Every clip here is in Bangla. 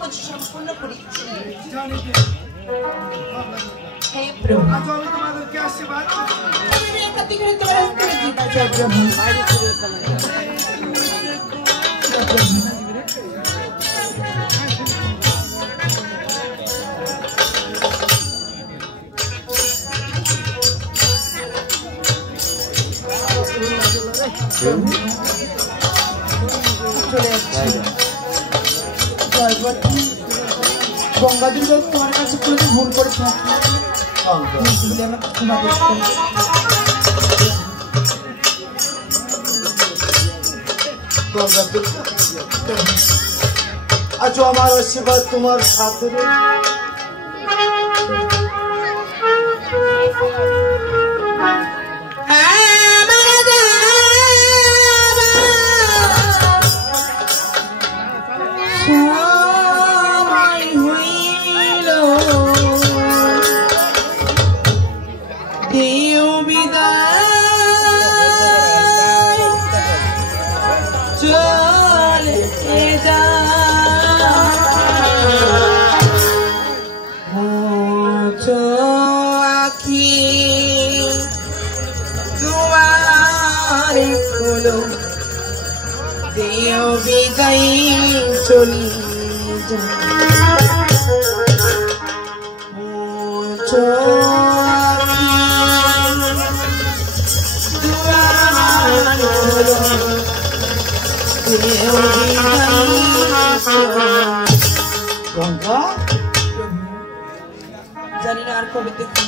কাজ সম্পূর্ণ করেছি। হে প্রভু, আমি তোমাদেরকে আশীর্বাদ করছি। আমি একাতি করে তোমার করে দিবা জয় প্রভু। বাইরে চলে গঙ্গা দুর্গা তোমার কাছে কোনোদিন ভুল করে থাকি আজ আমার আশীর্বাদ তোমার সাথে চলি গঙ্গা জানি না আর কবে দেখি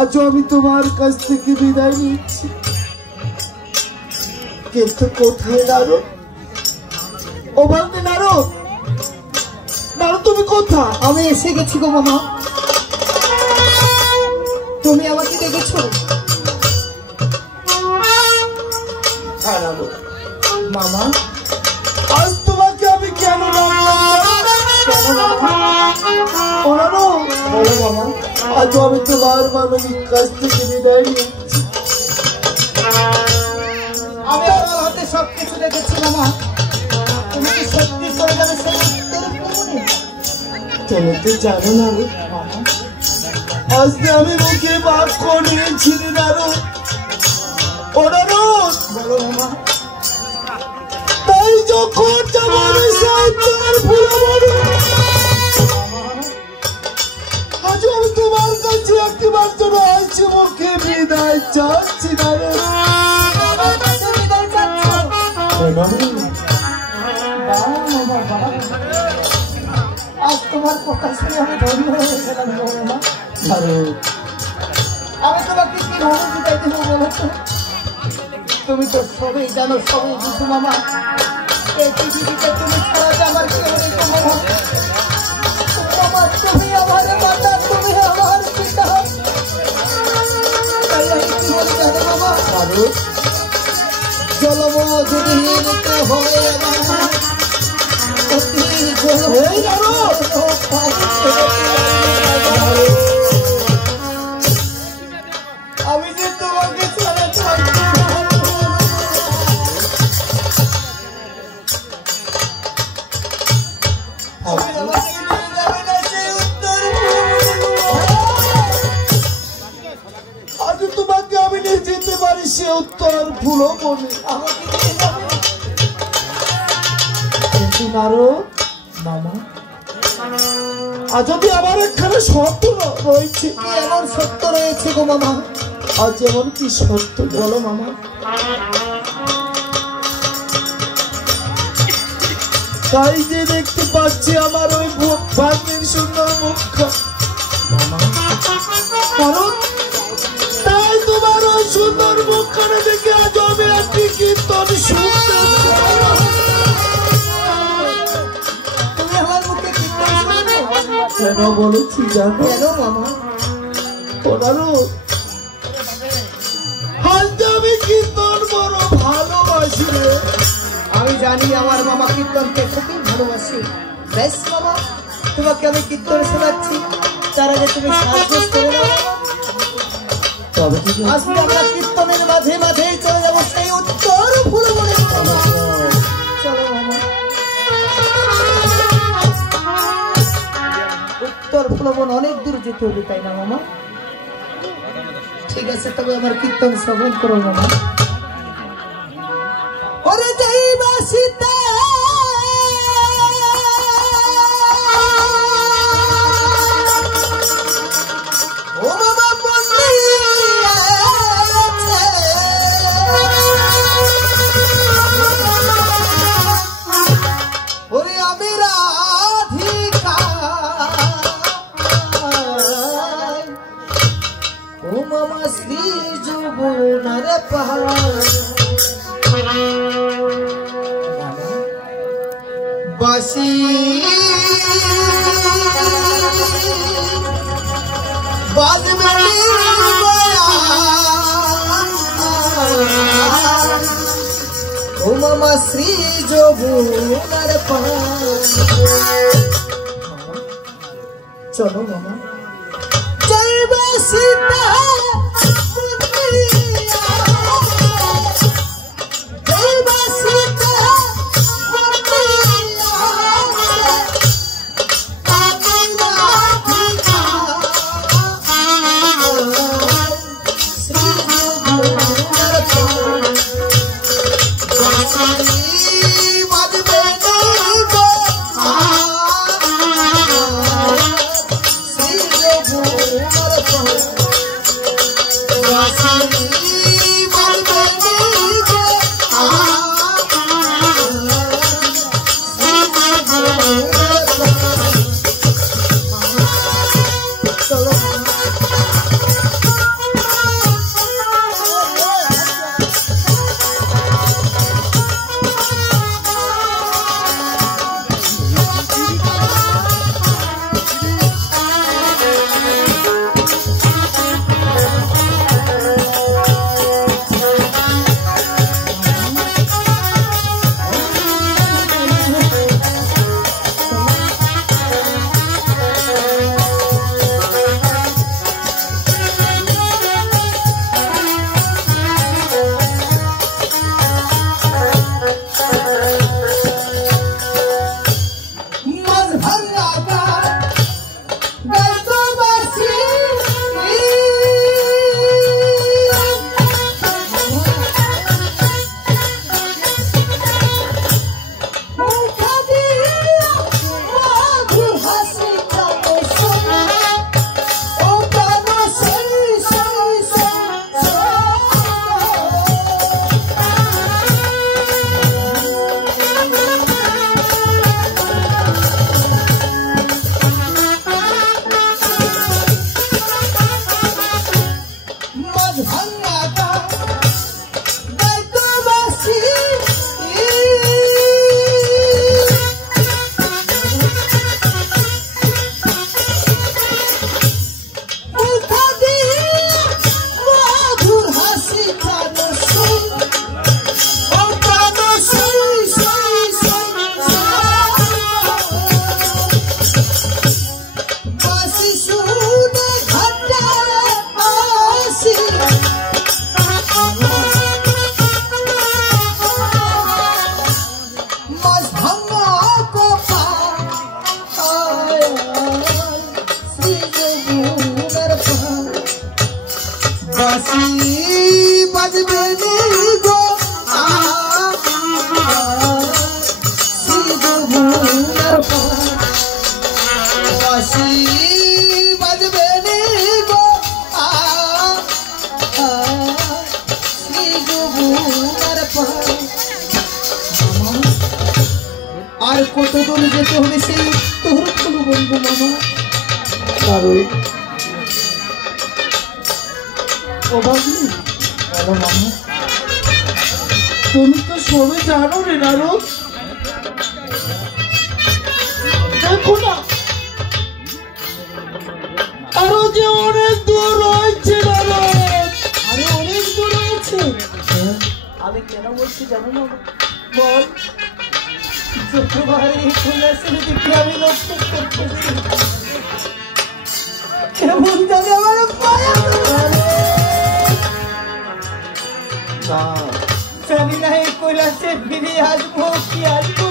আজ আমি তোমার কাছ থেকে বিদায় নিচ্ছি, কিন্তু কোথায় নারদ? ও বলতে নারদ, নারদ তুমি কোথায়? আমি এসে গেছি গো মামা, তুমি আমাকে দেখেছো? হ্যাঁ নারদ। মামা আজ তোমাকে আমি কেন আজ আমি তোমার মানবিক কাছ থেকে বিদায় নিচ্ছি। আমি আমার হাতে সবকিছু দেখেছি মামা, তুমি কি সত্যি চলে যাবে? তুমি তো জানো না আজকে আমি মুখে বাক্য নিয়েছি নারদ। ও নারদ, বলো মামা। তাই যখন আজ আমি তোমার কাছে একটিবার জন্য আইছি, মুখে বিদায় চাচ্ছি নারদ। আজ তোমার কথা শুনে আমি ধন্য হয়ে গেলাম মামা। আমি তোমাকে কি ভাবে বিদায় দেবো বলো তো? তুমি তো সবই জানো, সবই বুঝো মামা। এই পৃথিবীতে তুমি ছাড়া যে আমার কেউ নেই মামা। মামা তুমি আমার মাতা, তুমি আমার পিতা। তাই আমি কি বলি জানো মামা? জলম যদি নিতে হয় আমার অতি জল হয়ে যাবো। আমি যে তোমাকে ছাড়া আজ তোমাকে আমি নিয়ে যেতে পারি সে ফুলো বনে। আমাকে নিয়ে যাবে। কিন্তু নারদ মামা, আজ যদি আমার একখানে সত্য রয়েছে। কি এমন সত্য রয়েছে গো মামা? আজ যেমন কি সত্য বলো মামা? তাই যে দেখতে পাচ্ছি আমার ওই ভাগ্যের সুন্দর মুখখান মামা, কারণ তাই তোমার ওই সুন্দর মুখখানে দেখে আজ আমি একটি কীর্তন শুনতে। তুমি আমার মুখে কীর্তন শুনবে? কেন বলেছি জানো? কেন মামা? আজ আমি কীর্তন বড় ভালোবাসি রে। আমি জানি আমার মামা কীর্তনকে খুবই ভালোবাসে। বেশ মামা, তোমাকে আমি কীর্তন শোনাচ্ছি, তার আগে তুমি সাজগোজ করে নাও। তবে ঠিক আছে। আজকে আমরা কীর্তনের মাঝে মাঝে চলে যাবো সেই উত্তর ফুলবনে। চলো মামা। উত্তর ফুলবন অনেক দূর যেতে হবে, তাই না মামা? ঠিক আছে, তবে আমার কীর্তন শ্রবণ করো মামা। ওরে যাইবা সীতা ও মামা বলিয়াছে, ওরে আমি রাধিকা ও মামা শ্রী যুবনার পাহাড় বাসি বাজবে ও মামা শ্রী যমুনার পার। চলো মামা। জয়বে সীতা বাঁশি বাজবে রে গো শ্রী যমুনার পাড়। আর কত দূর যেতে হবে সেই তোর কোনো বলবো মামা। কারণ মামা তুমি তো সবে জানো রে নারদ। দেখো না আরো যে অনেক দূর রয়েছে নারদ। আরে অনেক দূর রয়েছে। আমি কেন বলছি জানো না বল, যতবার এই কৈলাসের দিকে আমি লক্ষ্য করতেছি কেমন জানে আমার মায়া না জানি না এই কৈলাসে ফিরে আসবো কি লাগবো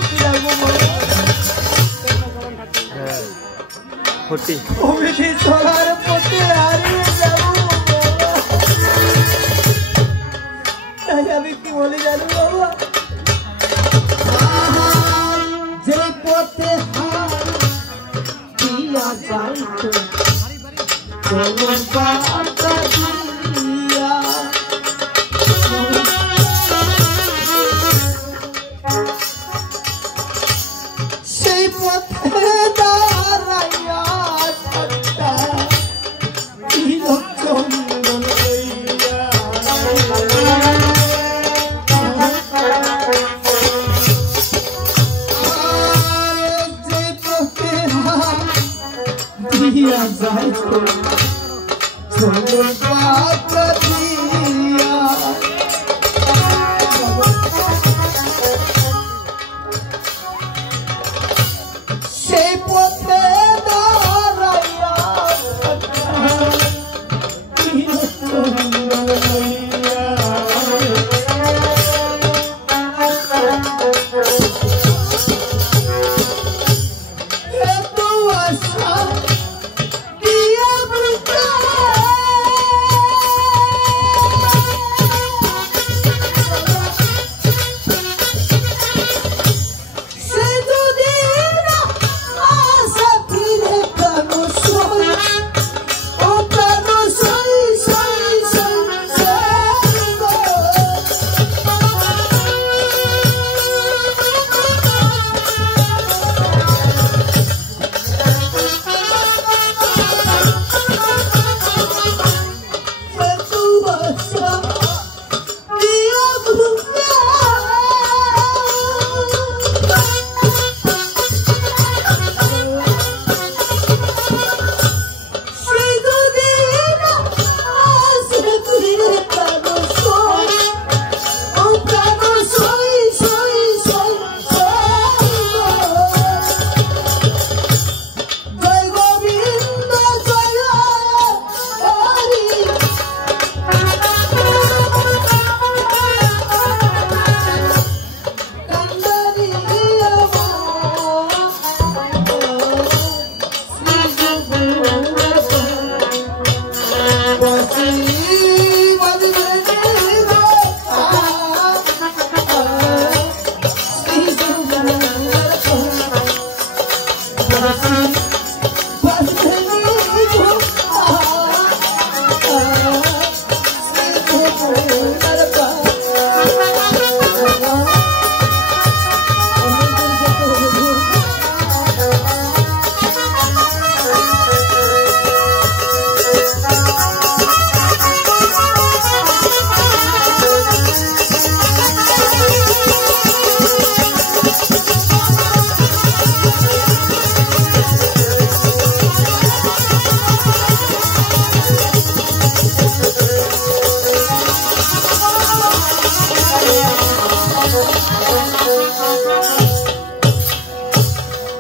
অভিধি চলার পথে হারিয়ে যাবো বাবা। তাই আমি কি বলি জানো বাবা, যে পথে হারিয়া যাইতো চলন পাতা দিয়া, সেই পথে দাঁড়াইয়া থাকতা তিলক চন্দন লইয়া। যে পথে দিয়া যাইতো চন্দন পাতা দিয়া, সেই পথে দাঁড়াইয়া তিলক চন্দন লইয়া। এত আশা